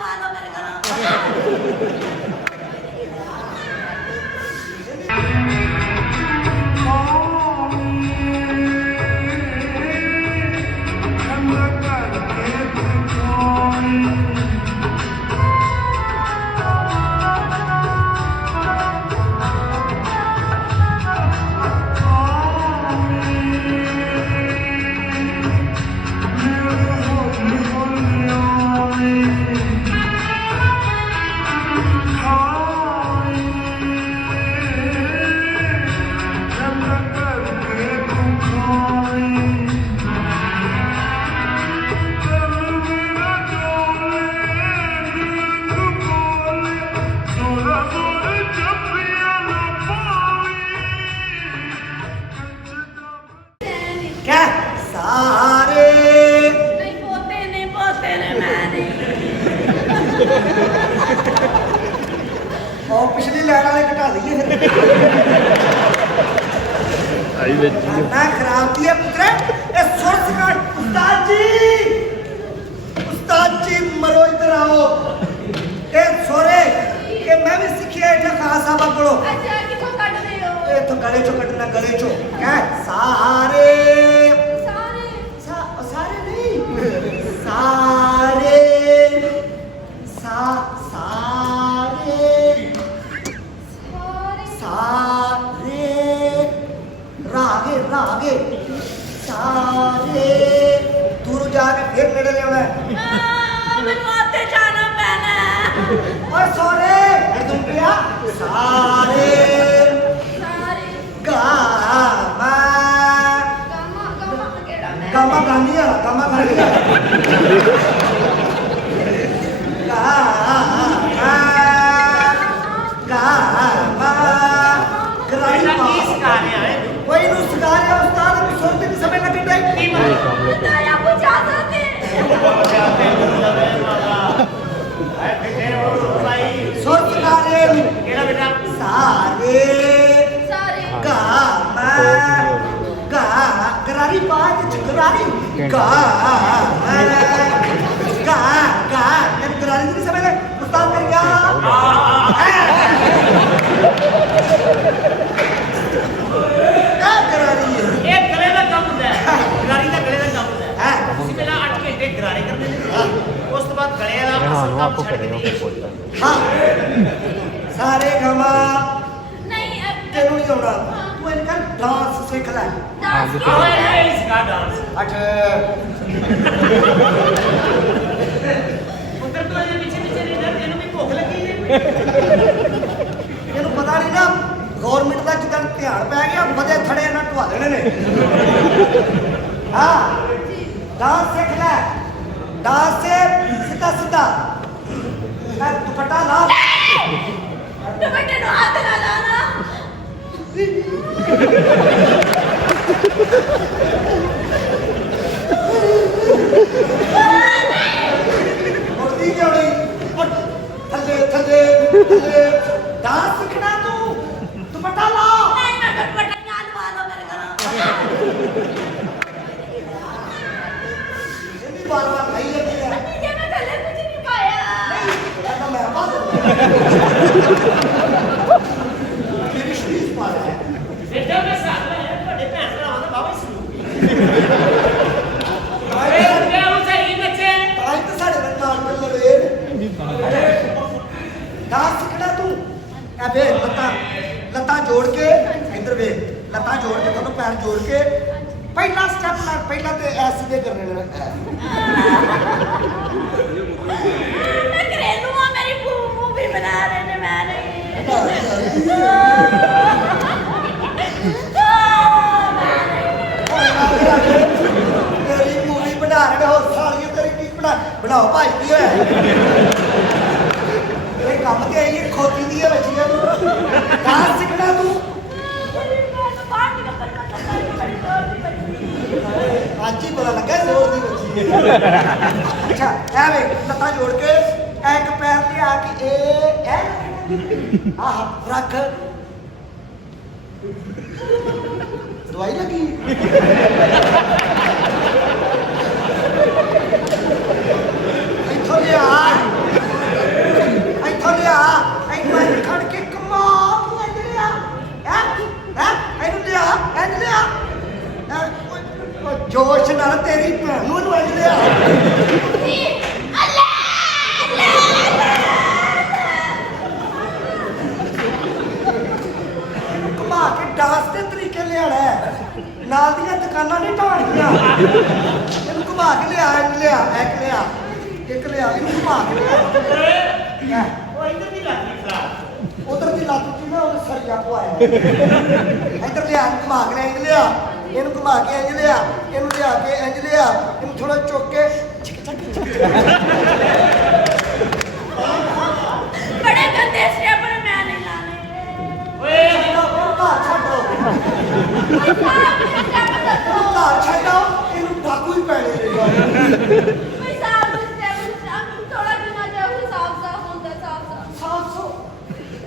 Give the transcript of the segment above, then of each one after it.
लवा लो मेरे घर पिछली लैन वाले घटा दीए मैं खराब दिया पुत्र सुर सिखा उस्ताद जी मरो इधर आओ ए सोरे के मैं भी सीखी है जो खास साहब पढ़ो अच्छा किथों कट दे हो ए तो गले चो कटना गले चो क्या सारे सारे सारे नहीं सारे सारे रागे रागे सारे दूर जाके फिर नेड़े ले आना मैनू आते जाना पैना ओए सोरे तुम पिया सारे gamma gamma Gandhi gamma Gandhi सारे गमा नहीं तेनू नहीं आउणा तू इनका डांस सीख ले डांस इसका डांस अच्छा उधर तो अजे पीछे पीछे नहीं ना तेनू भी भूख लगी है ਇਹਨੂੰ ਪਤਾ ਨਹੀਂ ਨਾ ਗਵਰਨਮੈਂਟ ਦਾ ਜਿੱਦਾਂ ਧਿਆਨ ਪੈ ਗਿਆ ਵਧੇ ਥੜੇ ਇਹਨਾਂ ਢਵਾ ਦੇਣੇ ਨੇ ਹਾਂ ਡਾਂਸ ਸਿੱਖ ਲੈ ਡਾਂਸ ਸੇ ਸਿੱਧਾ ਸਿੱਧਾ ਮੈਂ ਦੁਪੱਟਾ ਲਾ दुपट्टे नो हाथ ना लाना मुर्दी क्यों नहीं थल्ले थल्ले थल्ले डांस सीखना तू दुपट्टा ला नहीं मैं दुपट्टा ना लवा लो मेरे घर ये भी बार-बार नहीं लगी है ये मैं थल्ले कुछ नहीं पाया ऐसा मैं बात मेरी शरीफ पाल है बेटा मैं साथ में बड़े भैंस भरावां दा बाबा ही अरे क्या हो सही बच्चे आज तो साढ़े नाल कर लवे डांस सीखना तू ए वे लत्ता जोड़ के इधर वे लत्ता जोड़ के दोनों पैर जोड़ के पहला स्टेप ला पहला ते ऐसे दे करने ने मैं घरेलू हूं मेरी मूवी बना रहे ने मैं नहीं तेरी मूवी बना रहे हो साली तेरी की बनाओ भाई की होया ये काम ते आई खोती दी है बच्चियां तू डांस सीखना तू आज ही पता लगा जोर दी बच्ची अच्छा ए वे लत्ता जोड़ के एक पैर ले आके ए आह रख दवाई लगी इथों ले आ ਘੁਮਾ ਕੇ ਲੈ ਉਹ ਇੱਧਰ ਦੀ ਲੱਗੀ ਖਰਾਬ ਉਧਰ ਦੀ ਲੱਤ ਚ ਨਾ ਉਹ ਸਰੀਆ ਪਵਾਇਆ ਇੱਧਰ ਲਿਆ ਘੁਮਾ ਕੇ ਲੈ ਇੰਜ ਲਿਆ ਇਹਨੂੰ ਘੁਮਾ ਕੇ ਇੰਜ ਲਿਆ ਇਹਨੂੰ ਲਿਆ ਕੇ ਇੰਜ ਲਿਆ ਇਹਨੂੰ ਥੋੜਾ ਚੁੱਕ ਕੇ ਬੜੇ ਗੰਦੇ ਸਟੈਪ ਨੇ ਮੈਂ ਨਹੀਂ ਲਾਣੇ ਓਏ ਘਰ ਛੱਡੋ ਘਰ ਛੱਡੋ ਇਹਨੂੰ ਡਾਕੂ ਹੀ ਪੈਣੇ ਨੇ ਕੋਈ ਸਾਫ ਸਟੈਪ ਥੋੜਾ ਜਿਹਾ ਜਾਊ ਸਾਫ ਹੁੰਦਾ ਸਾਫ 700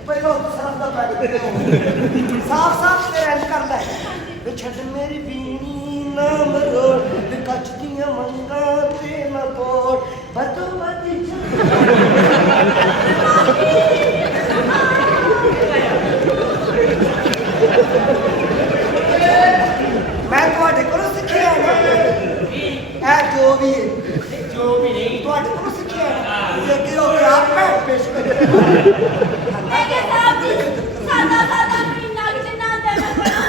ਪਹਿਲਾਂ ਸਰਫ ਦਾ ਪੈਕ ਦੇ ਸਾਫ ਤੇ ਇੰਜ ਕਰ ਲੈ ਵੇ ਛੱਡ ਮੇਰੀ ਬੀਣੀ ਨਾ ਮਰੋੜ ਵੇ ਕੱਚ ਦੀਆਂ ਮੰਗਾਂ ਤੇ ਨਾ ਤੋੜ ਬਦੋ ਬਦੀ ਮੈਂ ਤੁਹਾਡੇ ਕੋਲੋਂ ਸਿੱਖਿਆ ਨਾ ਇਹ ਜੋ ਵੀ ਨਹੀਂ ਤੁਹਾਡੇ ਕੋਲੋਂ ਸਿੱਖਿਆ ਇਹ ਕਿ ਉਹ ਆਪ ਮੈਂ ਪੇਸ਼ ਕਰ ਮੇਰੇ ਸਾਹਿਬ ਜੀ ਸਾਦਾ ਮਹੀਨਾ ਜਿੰਨਾ ਦੇਣਾ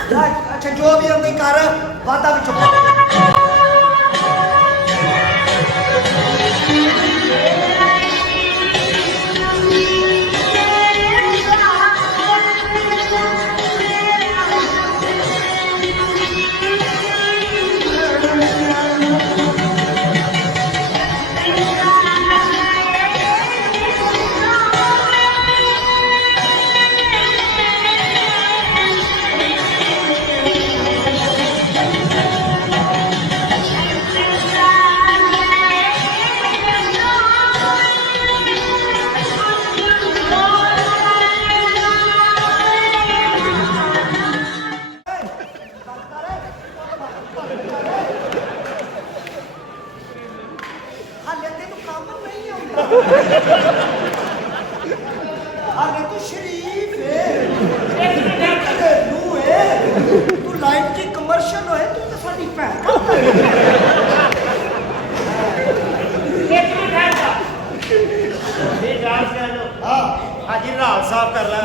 ਪੜਾ ਅੱਛਾ ਜੋ ਵੀ ਅੰਦੀ ਕਰ ਵਾਦਾ ਵਿੱਚ ਪਾ ਹਾਲੇ ਤੂੰ ਕੰਮ ਨਹੀਂ ਆਉਂਦਾ ਹਾਲੇ ਤੂੰ ਸ਼ਰੀਫ ਹੈ ਤੂੰ ਹੈ ਤੂੰ ਲਾਈਫ ਦੀ ਕਮਰਸ਼ੀਅਲ ਹੋਏ ਤੂੰ ਤਾਂ ਸਾਡੀ ਭੈਣ ਇਹ ਜਾਨ ਸੇ ਲੋ ਹਾਂ ਅੱਜ ਰਾਲ ਸਾਫ ਕਰ ਲੈ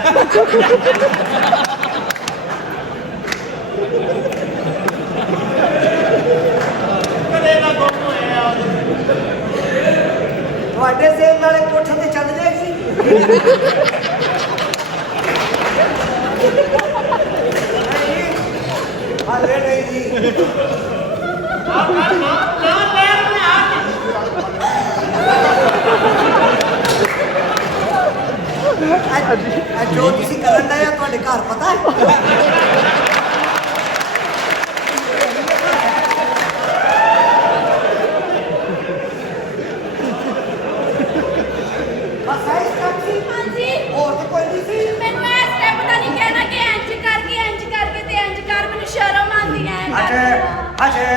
ਕਦੇ ਨਾ ਗੁੰਮ ਹੋਇਆ ਤੁਹਾਡੇ ਸੇਮ ਨਾਲੇ ਕੋਠੇ ਤੇ ਚੱਲ ਜਾਏਗੀ ਹਾਲੇ ਨਹੀਂ ਜੀ ਨਾ ਪੈਰ ਨੇ ਆ ਅੱਜ ਜੋ ਤੁਸੀਂ ਕਰਨ ਦਾ ਹੈ ਤੁਹਾਡੇ ਘਰ ਪਤਾ ਹੈ ਬਸ ਹੈ ਇਸ ਕੰਮ ਸੀ ਹਾਂਜੀ ਹੋਰ ਤਾਂ ਕੋਈ ਨਹੀਂ ਸੀ ਮੈਨੂੰ ਇਹ ਸਟੈਪ ਦਾ ਨਹੀਂ ਕਹਿਣਾ ਕਿ ਇੰਜ ਕਰਕੇ ਤੇ ਇੰਜ ਕਰ ਮੈਨੂੰ ਸ਼ਰਮ ਆਉਂਦੀ ਹੈ ਅੱਛਾ